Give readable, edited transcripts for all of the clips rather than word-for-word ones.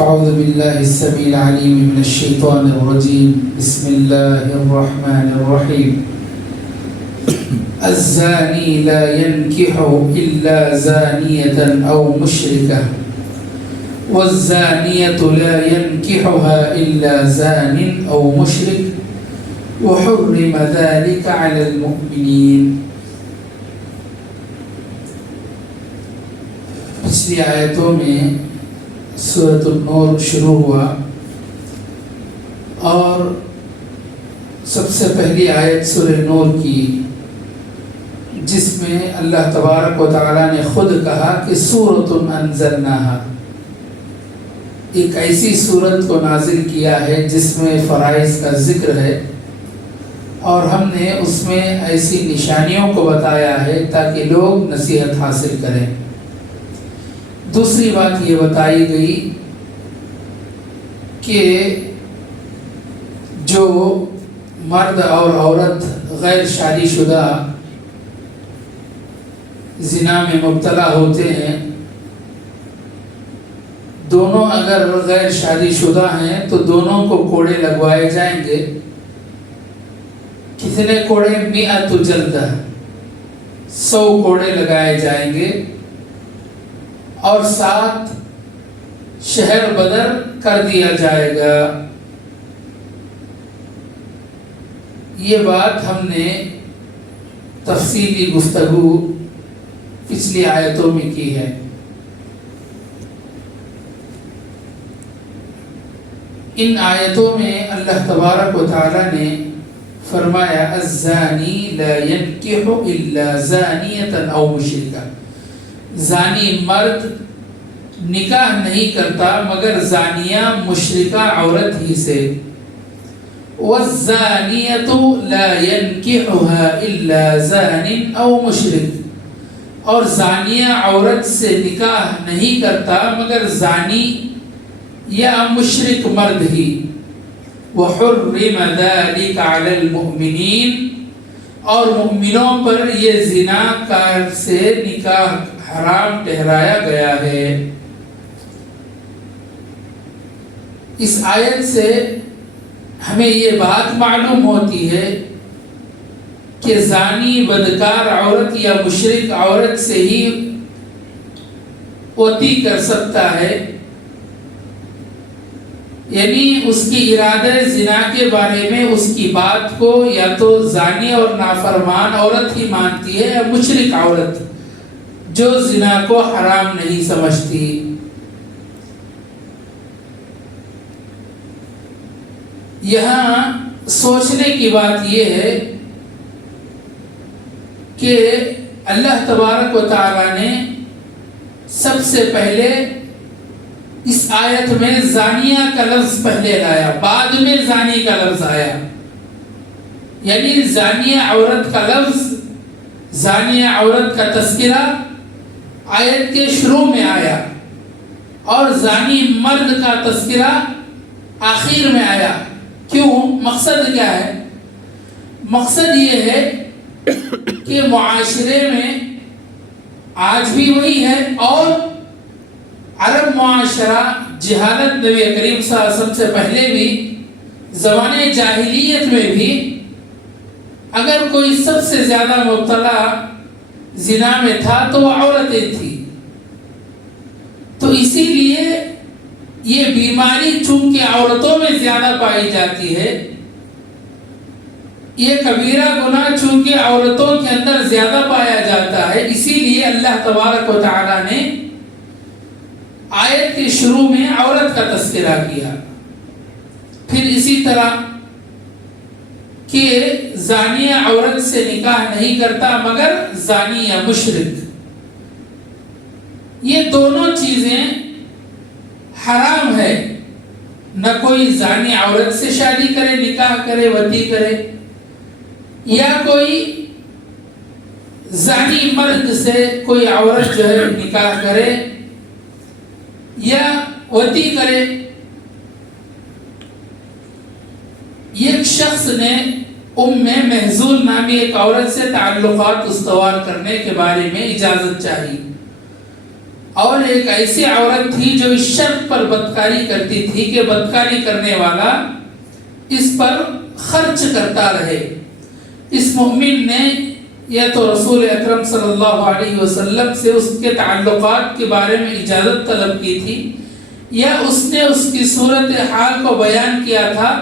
فأعوذ بالله السميع العليم من الشيطان الرجيم بسم الله الرحمن الرحيم الزاني لا ينكح إلا زانية أو مشركة والزانية لا ينكحها إلا زان أو مشرك وحرم ذلك على المؤمنين. پچھلی آیتوں میں سورۃ النور شروع ہوا اور سب سے پہلی آیت سورہ نور کی، جس میں اللہ تبارک و تعالیٰ نے خود کہا کہ سورۃ انزلناہا، ایک ایسی سورت کو نازل کیا ہے جس میں فرائض کا ذکر ہے اور ہم نے اس میں ایسی نشانیوں کو بتایا ہے تاکہ لوگ نصیحت حاصل کریں. دوسری بات یہ بتائی گئی کہ جو مرد اور عورت غیر شادی شدہ زنا میں مبتلا ہوتے ہیں، دونوں اگر غیر شادی شدہ ہیں تو دونوں کو کوڑے لگوائے جائیں گے. کتنے کوڑے؟ 100 جلدہ، 100 کوڑے لگائے جائیں گے اور 7 شہر بدر کر دیا جائے گا. یہ بات ہم نے تفصیلی گفتگو پچھلی آیتوں میں کی ہے. ان آیتوں میں اللہ تبارک و تعالی نے فرمایا الزانی لا ينکح الا زانیۃ او مشرکہ، زانی مرد نکاح نہیں کرتا مگر زانیہ مشرکہ عورت ہی سے. والزانیۃ لا ينکحها الا زان او مشرک، اور زانیہ عورت سے نکاح نہیں کرتا مگر زانی یا مشرک مرد ہی. وحرم ذلك على المؤمنین، اور مومنوں پر یہ زنا کار سے نکاح حرام ٹھہرایا گیا ہے. اس آیت سے ہمیں یہ بات معلوم ہوتی ہے کہ زانی بدکار عورت یا مشرک عورت سے ہی وطی کر سکتا ہے، یعنی اس کی ارادہ زنا کے بارے میں اس کی بات کو یا تو زانی اور نافرمان عورت ہی مانتی ہے یا مشرک عورت جو زنا کو حرام نہیں سمجھتی. یہاں سوچنے کی بات یہ ہے کہ اللہ تبارک و تعالی نے سب سے پہلے اس آیت میں زانیہ کا لفظ پہلے لایا، بعد میں زانی کا لفظ آیا. یعنی زانیہ عورت کا لفظ، زانیہ عورت کا تذکرہ آیت کے شروع میں آیا اور زانی مرد کا تذکرہ آخر میں آیا. کیوں؟ مقصد کیا ہے؟ مقصد یہ ہے کہ معاشرے میں آج بھی وہی ہے، اور عرب معاشرہ جہالت نبی کریم صلی اللہ علیہ وسلم سے پہلے بھی زمانے جاہلیت میں بھی اگر کوئی سب سے زیادہ مبتلا زنا میں تھا تو وہ عورتیں تھیں. تو اسی لیے یہ بیماری چونکہ عورتوں میں زیادہ پائی جاتی ہے، یہ کبیرہ گناہ چونکہ عورتوں کے اندر زیادہ پایا جاتا ہے، اسی لیے اللہ تبارک و تعالی نے آیت کے شروع میں عورت کا تذکرہ کیا. پھر اسی طرح کہ زانیہ عورت سے نکاح نہیں کرتا مگر زانی یا مشرک، یہ دونوں چیزیں حرام ہے. نہ کوئی زانی عورت سے شادی کرے، نکاح کرے، وطی کرے، یا کوئی زانی مرد سے کوئی عورت جو ہے نکاح کرے یا وطی کرے. ایک شخص نے محزول نامی ایک عورت سے تعلقات استوار کرنے کے بارے میں اجازت چاہی اور ایک ایسی عورت تھی جو اس شرط پر بدکاری کرتی تھی کہ بدکاری کرنے والا اس پر خرچ کرتا رہے. اس مومن نے یا تو رسول اکرم صلی اللہ علیہ وسلم سے اس کے تعلقات کے بارے میں اجازت طلب کی تھی، یا اس نے اس کی صورتحال کو بیان کیا تھا.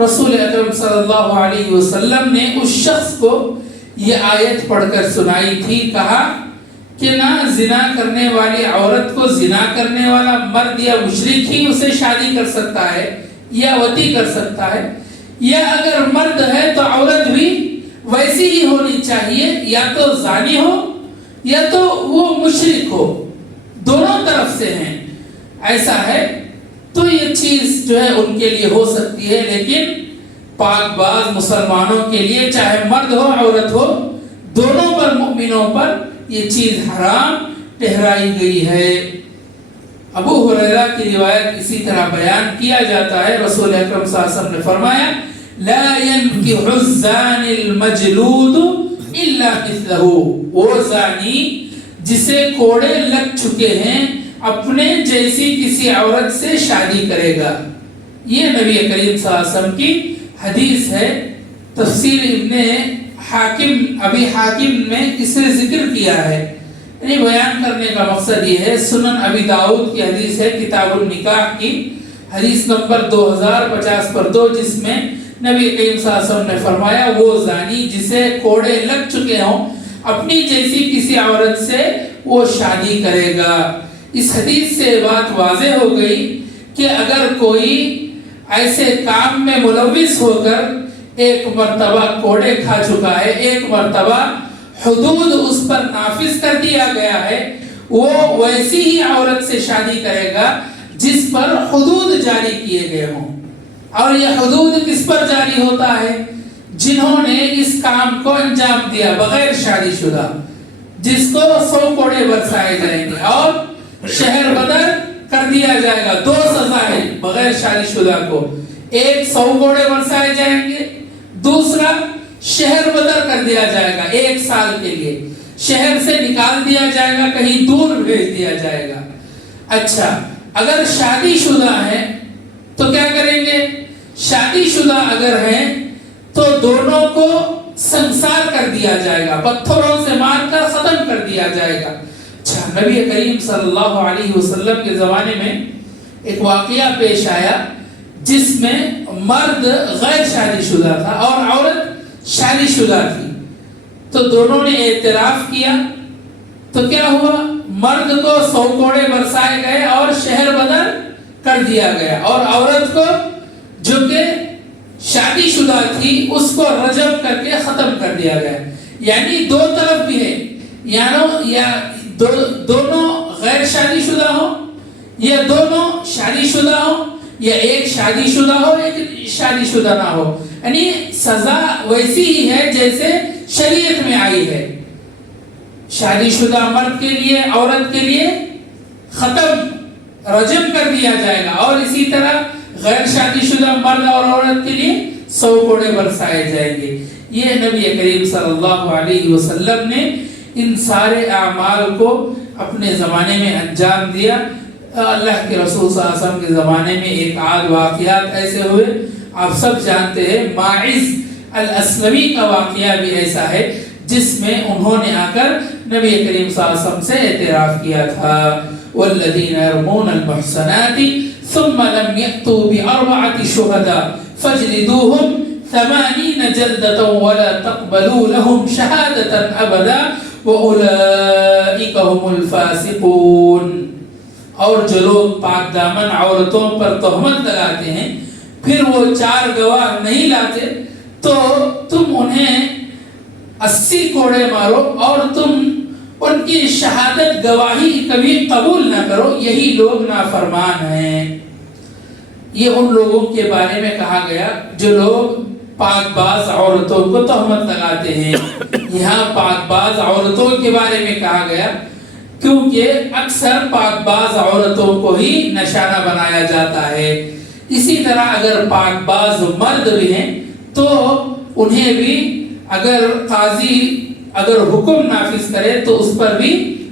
رسول اکرم صلی اللہ علیہ وسلم نے اس شخص کو یہ آیت پڑھ کر سنائی تھی. کہا کہ نہ زنا کرنے والی عورت کو زنا کرنے والا مرد یا مشرک ہی اسے شادی کر سکتا ہے یا وطی کر سکتا ہے، یا اگر مرد ہے تو عورت بھی ویسی ہی ہونی چاہیے، یا تو زانی ہو یا تو وہ مشرک ہو، دونوں طرف سے ہیں. ایسا ہے تو یہ چیز جو ہے ان کے لیے ہو سکتی ہے، لیکن پاک باز مسلمانوں کے لیے چاہے مرد ہو عورت ہو، دونوں پر مومنوں پر یہ چیز حرام ٹھہرائی گئی ہے. ابو ہریرہ کی روایت اسی طرح بیان کیا جاتا ہے. رسول اکرم صلی اللہ علیہ وسلم نے فرمایا لا ينكح الزاني المجلود الا مثله، وہ زانی جسے کوڑے لگ چکے ہیں اپنے جیسی کسی عورت سے شادی کرے گا. یہ نبی کریم صلی اللہ علیہ وسلم کی حدیث ہے. تفسیر ابن حاکم ابی حاکم نے اس سے ذکر کیا ہے. یعنی بیان کرنے کا مقصد یہ ہے، سنن ابی داؤد کی حدیث ہے کتاب النکاح کی حدیث نمبر 2050 پر 2، جس میں نبی کریم صلی اللہ علیہ وسلم نے فرمایا وہ زانی جسے کوڑے لگ چکے ہوں اپنی جیسی کسی عورت سے وہ شادی کرے گا. اس حدیث سے بات واضح ہو گئی کہ اگر کوئی ایسے کام میں ملوث ہو کر ایک مرتبہ کوڑے کھا چکا ہے، ایک مرتبہ حدود اس پر نافذ کر دیا گیا ہے، وہ ویسی ہی عورت سے شادی کرے گا جس پر حدود جاری کیے گئے ہوں. اور یہ حدود کس پر جاری ہوتا ہے؟ جنہوں نے اس کام کو انجام دیا بغیر شادی شدہ، جس کو 100 کوڑے برسائے جائیں گے اور شہر بدر کر دیا جائے گا. 2 سزائیں بغیر شادی شدہ کو، ایک 100 کوڑے برسائے جائیں گے، دوسرا شہر بدر کر دیا جائے گا 1 سال کے لیے، شہر سے نکال دیا جائے گا، کہیں دور بھیج دیا جائے گا. اچھا، اگر شادی شدہ ہے تو کیا کریں گے؟ شادی شدہ اگر ہیں تو دونوں کو سنسار کر دیا جائے گا، پتھروں سے مار کر ختم کر دیا جائے گا. اچھا، نبی کریم صلی اللہ علیہ وسلم کے زمانے میں ایک واقعہ پیش آیا جس میں مرد غیر شادی شدہ تھا اور عورت شادی شدہ تھی. تو دونوں نے اعتراف کیا تو کیا ہوا؟ مرد کو 100 کوڑے برسائے گئے اور شہر بدر کر دیا گیا، اور عورت کو جو کہ شادی شدہ تھی اس کو رجم کر کے ختم کر دیا گیا. یعنی دو طرف بھی ہے، یا دونوں غیر شادی شدہ ہو، یا دونوں شادی شدہ ہو، یا ایک شادی شدہ ہو ایک شادی شدہ نہ ہو. یعنی سزا ویسی ہی ہے جیسے شریعت میں آئی ہے. شادی شدہ مرد کے لیے عورت کے لیے ختم رجم کر دیا جائے گا، اور اسی طرح غیر شادی شدہ مرد اور عورت کے لیے 100 کوڑے برسائے جائیں گے. یہ نبی کریم صلی اللہ علیہ وسلم نے ان سارے اعمال کو اپنے زمانے میں انجام دیا. اللہ کے رسول صلی اللہ علیہ وسلم کے زمانے میں ایک عاد واقعات ایسے ہوئے، آپ سب جانتے ہیں. ماعز الاسلمی کا واقعہ بھی ایسا ہے جس میں انہوں نے آ کر نبی کریم صلی اللہ علیہ وسلم سے اعتراف کیا تھا. والذین یرمون المحصنات ثم لم يأتوا بأربعة شهداء فاجلدوهم 80 جلدة ولا تقبلوا لهم شهادة أبدا وأولئك هم الفاسقون. اور جو لوگ پاک دامن عورتوں پر تہمت لگاتے ہیں پھر وہ 4 گواہ نہیں لاتے تو تم انہیں 80 کوڑے مارو اور تم ان کی شہادت گواہی کبھی قبول نہ کرو، یہی لوگ نافرمان ہیں. یہ ان لوگوں کے بارے میں کہا گیا جو لوگ پاک باز عورتوں کو تہمت لگاتے ہیں. یہاں پاک باز عورتوں کے بارے میں کہا گیا کیونکہ اکثر پاک باز عورتوں کو ہی نشانہ بنایا جاتا ہے. اسی طرح اگر پاک باز مرد بھی ہیں تو انہیں بھی اگر قاضی حکم نافذ کرے تو اس پر بھی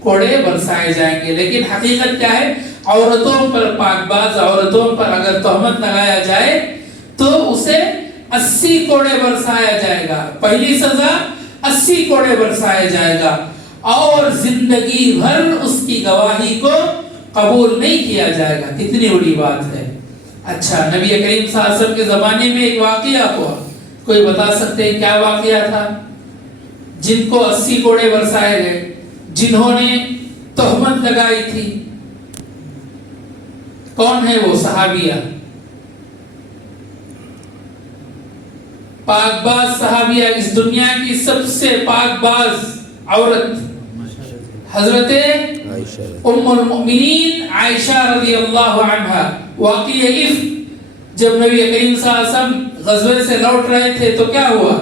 کوڑے برسائے جائیں گے. لیکن حقیقت کیا ہے؟ عورتوں پر، پاک باز عورتوں پر اگر تہمت لگایا جائے تو اسے 80 کوڑے برسایا جائے گا. پہلی سزا 80 کوڑے برسایا جائے گا اور زندگی بھر اس کی گواہی کو قبول نہیں کیا جائے گا. کتنی بڑی بات ہے. اچھا، نبی کریم صلی اللہ علیہ وسلم کے زمانے میں ایک واقعہ ہوا. کوئی بتا سکتے ہیں کیا واقعہ تھا؟ جن کو 80 کوڑے برسائے گئے، جنہوں نے تہمت لگائی تھی، کون ہے وہ صحابیہ؟ پاک باز صحابیہ. اس دنیا کی سب سے پاک باز عورت حضرت ام المؤمنین عائشہ رضی اللہ عنہا. واقعہ افک، جب نبی کریم صلی اللہ علیہ وسلم غزوے سے لوٹ رہے تھے تو کیا ہوا؟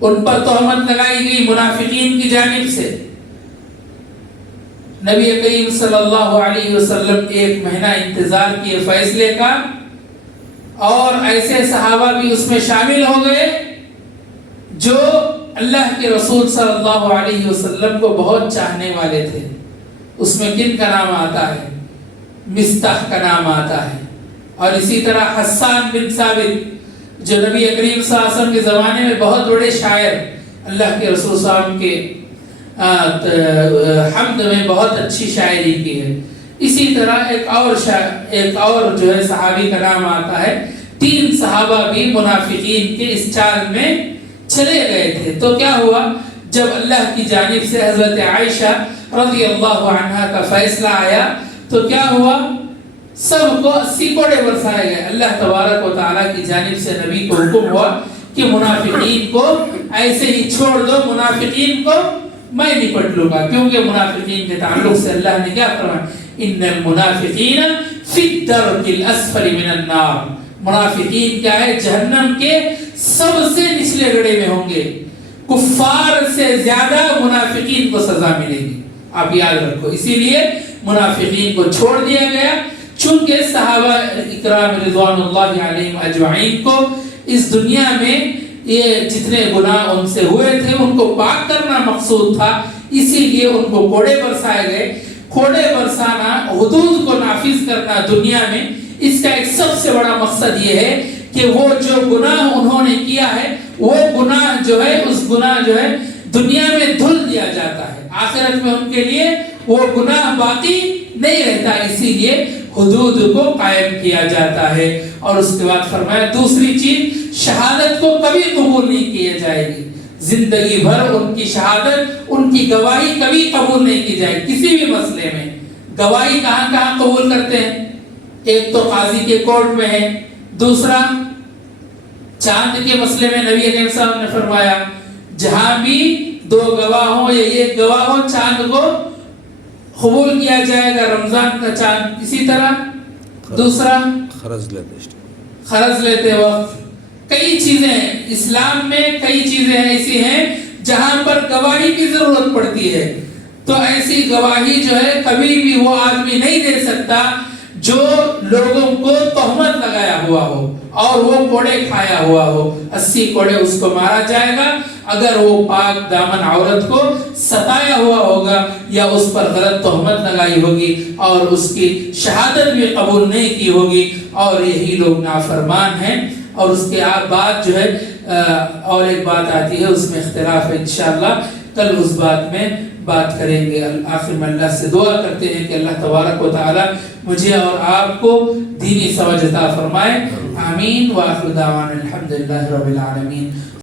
ان پر تہمت لگائی گئی منافقین کی جانب سے. نبی کریم صلی اللہ علیہ وسلم 1 مہینہ انتظار کیے فیصلے کا، اور ایسے صحابہ بھی اس میں شامل ہو گئے جو اللہ کے رسول صلی اللہ علیہ وسلم کو بہت چاہنے والے تھے. اس میں کن کا نام آتا ہے؟ مستح کا نام آتا ہے. اور اسی طرح حسان بن ثابت جو نبی کریم صلی اللہ علیہ وسلم کے زمانے میں بہت بڑے شاعر، اللہ کے رسول صلی اللہ علیہ وسلم کے حمد میں بہت اچھی شاعری کی ہے. اسی طرح ایک اور جو ہے صحابی کا نام آتا ہے. 3 صحابہ بھی منافقین کے اس چال میں چلے گئے تھے. تو کیا ہوا؟ جب اللہ کی جانب سے حضرت عائشہ رضی اللہ عنہا کا فیصلہ آیا تو کیا ہوا؟ سب کو 80 کوڑے برسائے گئے. اللہ تبارک و تعالیٰ کی جانب سے نبی کو حکم ہوا کہ منافقین کو ایسے ہی چھوڑ دو، منافقین کو میں نپٹ لوں گا. کیونکہ منافقین کے تعلق سے اللہ نے کیا فرمایا؟ ان المنافقین فی الدرک الاسفل من النار. منافقین کیا ہے؟ جہنم کے سب سے نچلے گڑھے میں ہوں گے. کفار سے زیادہ منافقین کو سزا ملے گی. آپ یاد رکھو. اسی لیے منافقین کو چھوڑ دیا گیا. چونکہ صحابہ اکرام رضوان اللہ علیہم اجمعین کو اس دنیا میں یہ جتنے گناہ ان سے ہوئے تھے ان کو پاک کرنا مقصود تھا. اسی لیے ان کو کوڑے برسائے گئے. کوڑے برسانا، حدود کو نافذ کرنا دنیا میں، اس کا ایک سب سے بڑا مقصد یہ ہے کہ وہ جو گناہ انہوں نے کیا ہے وہ گناہ جو ہے، اس گناہ جو ہے دنیا میں دھل دیا جاتا ہے. آخرت میں ان کے لیے وہ گناہ باقی نہیں رہتا. اسی لیے حدود کو قائم کیا جاتا ہے. اور اس کے بعد فرمایا دوسری چیز، شہادت کو کبھی قبول نہیں کیا جائے گی. زندگی بھر ان کی شہادت، ان کی گواہی کبھی قبول نہیں کی جائے گی. کسی بھی مسئلے میں گواہی کہاں کہاں قبول کرتے ہیں؟ ایک تو قاضی کے کورٹ میں ہے. دوسرا چاند کے مسئلے میں نبی کریم صلی اللہ علیہ وسلم نے فرمایا جہاں بھی 2 گواہ ہوں یا 1 گواہ ہو، چاند کو قبول کیا جائے گا، رمضان کا چاند. اسی طرح دوسرا خرچ لیتے وقت کئی چیزیں ہیں. اسلام میں کئی چیزیں ایسی ہیں جہاں پر گواہی کی ضرورت پڑتی ہے. تو ایسی گواہی جو ہے کبھی بھی وہ آدمی نہیں دے سکتا جو لوگوں کو تہمت لگایا ہوا ہو اور وہ کوڑے کھایا ہوا ہو. 80 کوڑے اس کو مارا جائے گا اگر وہ پاک دامن عورت کو ستایا ہوا ہوگا یا اس پر غلط تہمت لگائی ہوگی اور اس کی شہادت بھی قبول نہیں کی ہوگی. اور یہی لوگ نافرمان ہیں. اور اس کے بعد جو ہے اور ایک بات آتی ہے، اس میں اختلاف ہے. انشاءاللہ کل اس بات میں بات کریں گے. آخر میں اللہ سے دعا کرتے ہیں کہ اللہ تبارک و تعالی مجھے اور آپ کو دینی سمجھ عطا فرمائے. آمین. وآخر دعوانا الحمدللہ رب العالمین.